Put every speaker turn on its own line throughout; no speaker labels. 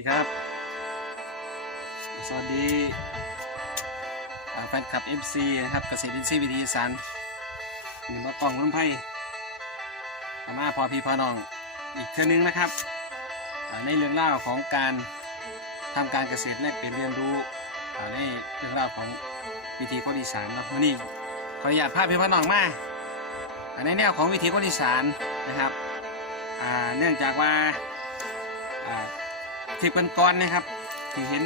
ดีครับ สวัสดีแฟนคลับ MC นะครับเกษตรอินทรีย์วิธีสานหนึ่งมากล่องล้นไพ่อามาพอพีพอน้องอีกเท่านึงนะครับ ในเรื่องราของการทำการเกษตรแลกเปลี่ยนเรียนรู้ในเรื่องราของวิธีคนอีสานเนาะวันนี้ขออนุญาตพาพี่พอน้องมาในแนวของวิธีคนอีสานนะครับเนื่องจากว่า คลิปกันก่อนนะครับที่เห็น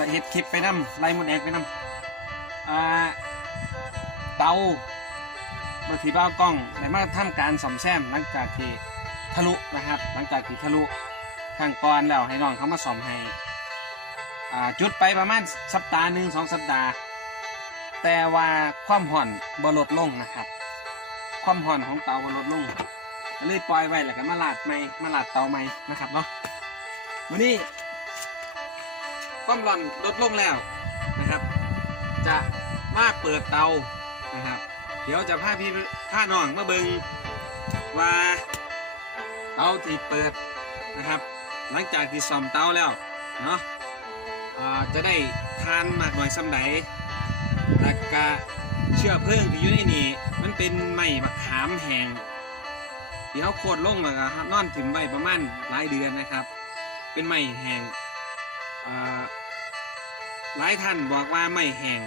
ละเอียดคลิปไปนำไล่มดแดงไปนำอ่าเตาบางทีบ้ากล้องแต่มาทำการซ่อมแซมหลังจากที่ทะลุนะครับ หลังจากที่ทะลุข้างก่อนแล้วให้น้องเขามาซ่อมให้จุดไปประมาณสัปดาห์หนึ่งสองสัปดาห์ แต่ว่าความห่อนบลดลงนะครับ ความห่อนของเตาบลดลง เลยปล่อยไว้แล้วก็มาลาดไม่มาลาดเตาไม่นะครับเนาะวันนี้ความร้อนลดลงแล้วนะครับ จะมาเปิดเตานะครับ เดี๋ยวจะพาพี่พาน้องมาเบิงว่าเตาที่เปิดนะครับ หลังจากที่ซ่อมเตาแล้วเนาะจะได้ทานมากหน่อยสำไหนแล้วก็เชื้อเพลิงที่อยู่ในนี้มันเป็นไม้มะขามแห้ง เดี๋ยวโคตรลงแล้วก็นอนถึงใบประมาณหลายเดือนนะครับ เป็นไม้แห้งหลายท่านบอกว่าไม้แห้ง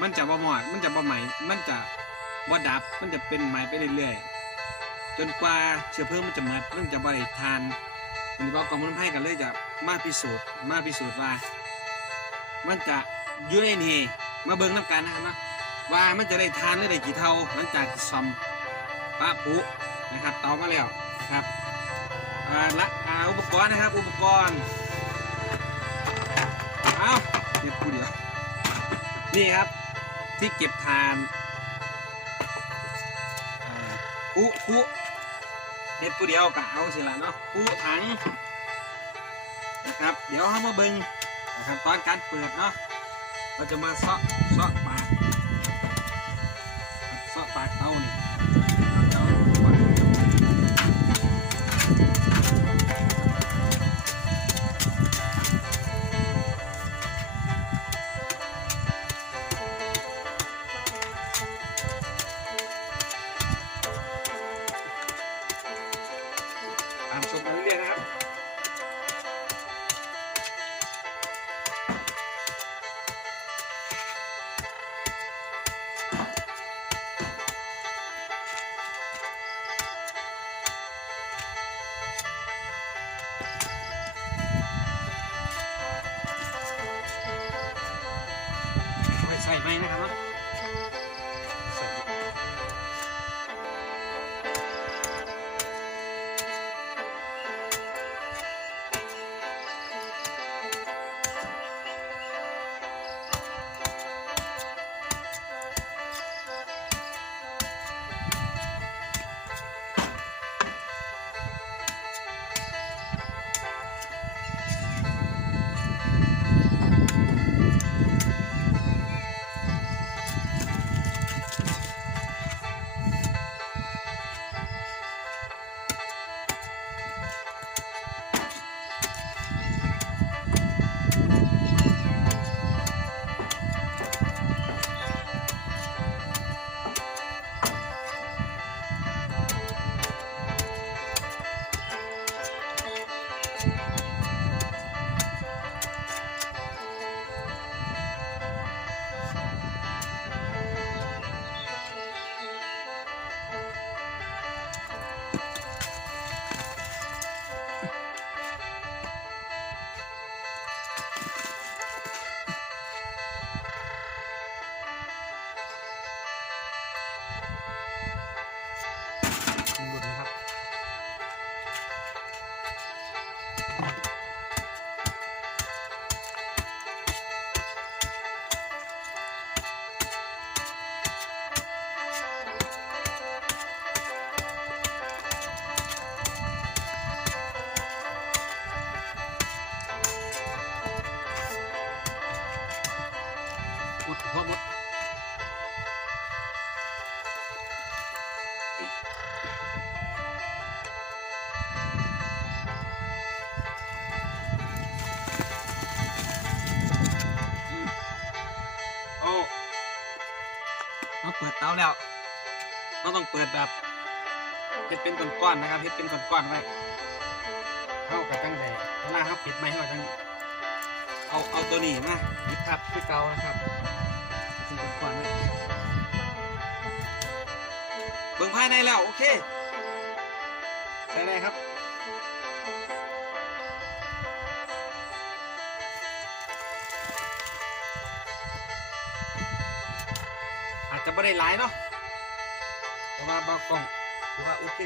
มันจะบ่หมอด มันจะบ่ไหมมันจะบ่ดับ มันจะเป็นไหมไปเรื่อยๆ จนกว่าเชื้อเพลิงมันจะหมดมันจะบ่ได้ทานวันนี้บอกกองมันไพ่กันเลยจะมาพิสูจน์ มาพิสูจน์ว่า มันจะยุ่ในนี่มาเบิ่งน้ำกันนะครับว่าว่ามันจะได้ทานหรือได้กี่เท่าหลังจากที่ซ่อมปะปุ นะครับเตามาแล้วครับอ่าละอ่าอุปกรณ์นะครับ อุปกรณ์เอาเก็บกูเดียวนี่ครับที่เก็บทานอ่าคุคุเฮ็ดผู้เดียวกะเอาสิละเนาะคุถังนะครับ เดี๋ยวเรามาเบิ่งนะครับตอนการเปิดเนาะเราจะมาซาะ เราแล้วเราต้องเปิดแบบเฮ็ดเป็นก้อนๆนะครับเฮ็ดเป็นก้อนๆไว้เข้ากับตั้งแต่เวลาเขาปิดไม้เขาจังเอาเอาตัวนี้มายึดทับคือเก่านะครับเป็นก้อนๆไว้เบิ่งภายในแล้วโอเคใส่ได้ครับ บ่ได้หลายเนาะแต่ว่าบางกล่องถือว่าโอเค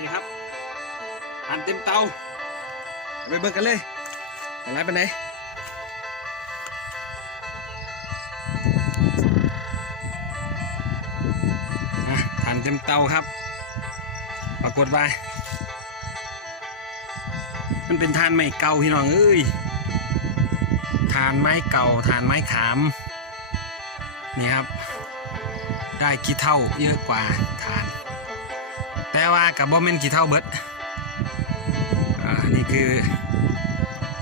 นี่ครับหั่นเต็มเตาไปเบิ่งกันเลยอะไรเป็นไหนหั่นเต็มเตาครับ ปรากฏว่ามันเป็นทานไม้เก่าพี่น้องเอ้ยทานไม้เก่าทานไม้ขามนี่ครับ ได้กี่เท่าเยอะกว่า แต่ว่ากับบ่แม่นกี่เท่าเบิดอ่านี่คือ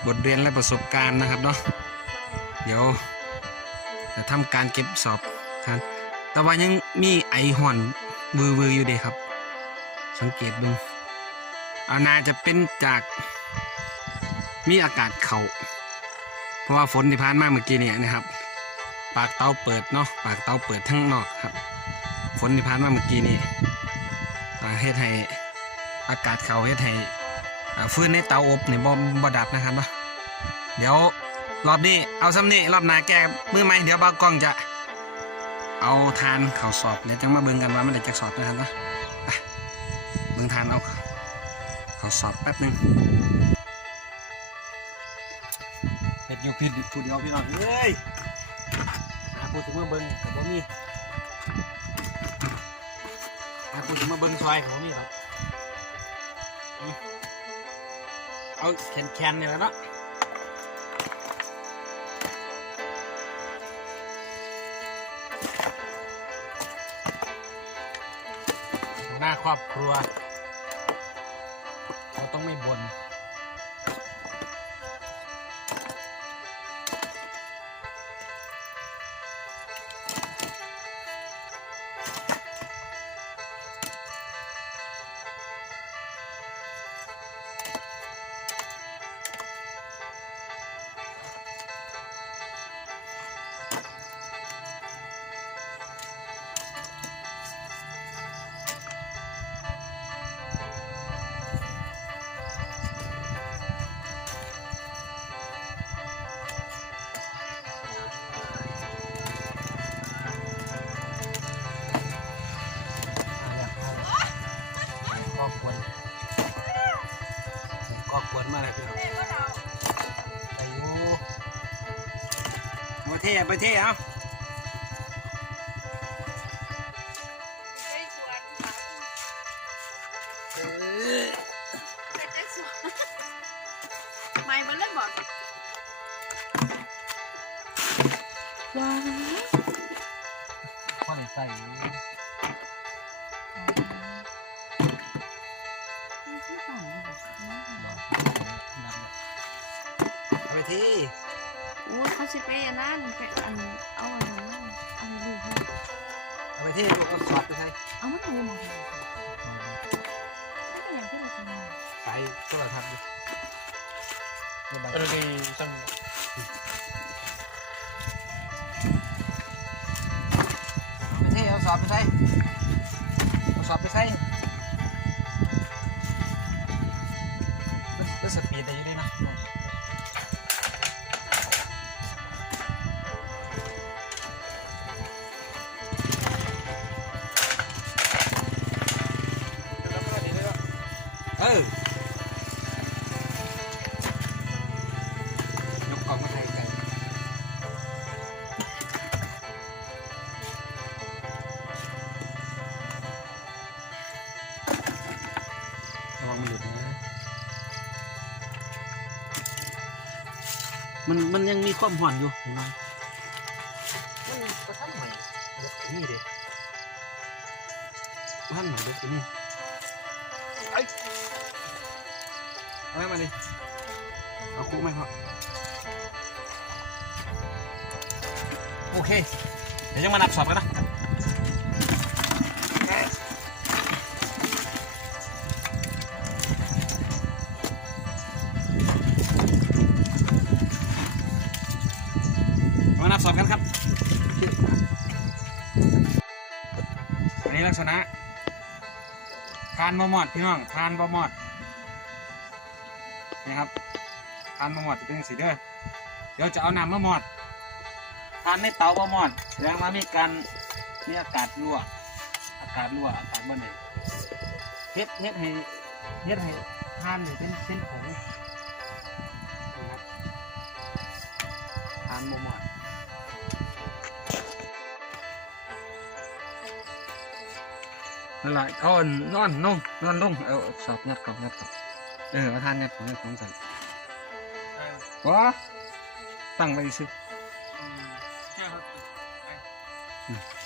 บทเรียนและประสบการณ์นะครับเนาะเดี๋ยวจะทำการเก็บสอบครับแต่ว่ายังมีไอห่อนวือวืออยู่เดีครับ สังเกตดูอานาจะเป็นจากมีอากาศเขาเพราะว่าฝนที่ผ่านมาเมื่อกี้เนี่ยนะครับ ปากเตาเปิดเนาะปากเตาเปิดทั้งนอกครับ ฝนที่ผ่านมาเมื่อกี้นี่ เฮ็ดให้อากาศเขาเฮ็ดให้ฟื้นในเตาอบนี่บ่บ่ดับนะครับเนาะเดี๋ยวรอบนี้เอาซ้ำนี่รอบหน้าแก้มือไหมเดี๋ยวบากล้องจะเอาทานเขาสอบเดี๋ยวจังมาเบิ่งกันว่ามันได้จักสอบนะครับเนาะเบิ่งทานเอาเขาสอบแป๊บหนึงเป็ดยกเพชรผู้เดียวพี่น้องเอ้ยหาผู้ถึงมาเบิ่งกับบ่มี แต่คุณถึงมาเบิ้งซอยขอมนี่ครับเอาแคนแคนๆนี่แหล้วเนาะหน้าครอบครัว เราต้องไม่บน่ เท่เอาไปเท่เอา
ไปสวนไปไปสวนไม่มันเลยบอกว้าว
พ่อใส่เอาไปเท่
โอ้ยเขา สิไปอันนั้นไปอันเอาอันนั้นอันนี้ดู
เอาไปเท่ลูกเอาสอดไปใส่
เอามาดูมาดูไม่เป็นอย่างที่เราทำ
ใส่โทรทัศน์ดิเดี๋ยวบัง
Pero di isang
เอาไปเท่เอาสอดไปใส่เอาสอดไปใส่ มันมันยังมีความห่อนอยู่เห็นไหมมันก็ทำใหม่รถนี่เด็บ้านใหม่รถนี่ไอ้เอามาดิเอาคุกไหมครับโอเค เดี๋ยวจะมานับสอบกันนะ บะหมอดพี่น้องทานบะหมอดนะครับทานบะหมอดจะเป็นสีเด้อเดี๋ยวจะเอาน้ำมะหมอดทานในเตาบะหมอดแสดงว่ามีการมีอากาศรั่วอากาศรั่วอากาศบ่เด็เฮ็ดเฮ็ดให้เฮ็ดให้ทานนี่เป็นเป็นผง นั่นแหละเขาเอานอนลงนอนลงเอาสอบยัดกับยัดกับเออประธานยัดของยัดของสั่นวะตั้งไปสิใจสีมันสิใจแล้วล่ะ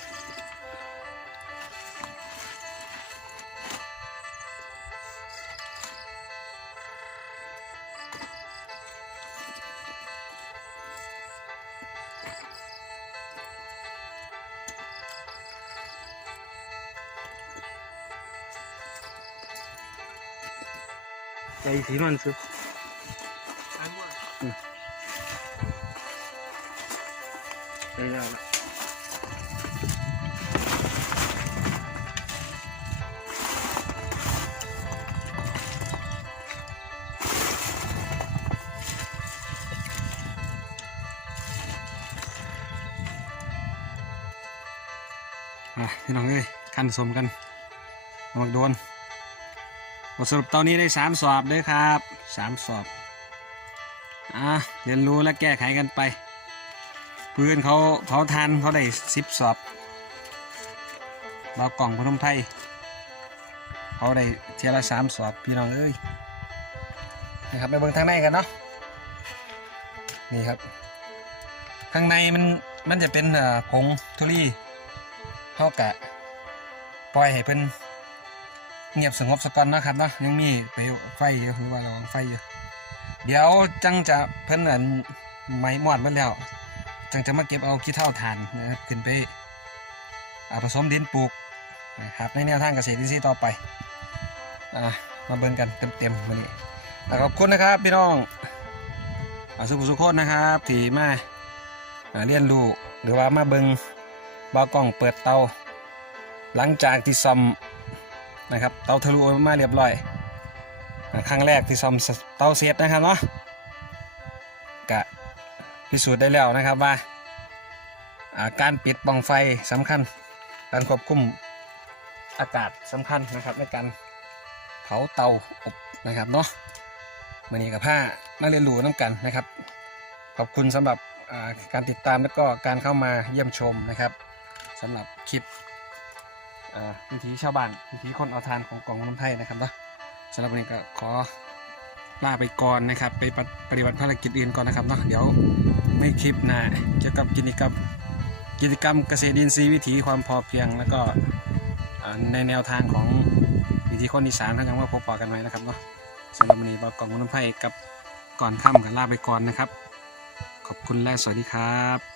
อะพี่น้องเอ้ยขั้นสมกันระวังโดนบท สรุปตอนนี้ได้สามสอบด้วยครับสามสอบอะเรียนรู้และแก้ไขกันไปเพื่อนเขาเผาทานเขาได้สิบสอบเรากล่องพนมไพรเขาได้เทียละสามสอบพี่น้องเอ้ยนะครับไปเบิ่งทางในกันเนาะนี่ครับข้างในมันมันจะเป็นผงทุลีเขากะปล่อยให้เพิ่น เงียบสงบสกอนนะครับเนาะยังมีเปลวไฟอยู่หรือว่าระวังไฟอยู่ เดี๋ยวจังจะเพิ่นอันไม้มอดมาแล้ว จังจะมาเก็บเอาขี้เท่าฐานนะครับขึ้นไปอ่าผสมดินปลูกนะครับในแนวทางเกษตรอินทรีย์ต่อไปอ่ามาเบิ่งกันเต็มๆวันนี้แล้วขอบคุณนะครับพี่น้องอาสุขสุขคตรนะครับที่มาอ่าเรียนรู้หรือว่ามาเบิ่งบ่าวกล้องเปิดเตา หลังจากที่ซ่อม นะครับเตาทะลุมาเรียบร้อย ครั้งแรกที่ซ่อมเตาเสร็จนะครับเนาะกะพิสูจน์ได้แล้วนะครับว่าาการปิดปล่องไฟสำคัญ การควบคุมอากาศสำคัญนะครับในการเผาเตาอบนะครับเนาะมื่อนี้กับผ้ามาเรียนรู้น้ำกันนะครับ ขอบคุณสำหรับาการติดตามแล้วก็การเข้ามาเยี่ยมชมนะครับสำหรับคลิป วิถีชาวบ้านวิถีคนเอาทานของกองน้ำไทยนะครับเนาะสำหรับวันนี้ก็ขอลาไปก่อนนะครับ ไปปฏิบัติภารกิจอื่นก่อนนะครับเนาะเดี๋ยวไม่คลิปหน้าเกี่ยวกับกิจกรรมกิจกรรมเกษตรอินทรีย์วิถีความพอเพียง แล้วก็ในแนวทางของวิถีคนอีสานท่านยังว่าพบปะกันไหมนะครับเนาะสำหรับวันนี้บอกกองน้ำไทยกับก่อนค่ำกันลาไปก่อนนะครับ ขอบคุณและสวัสดีครับ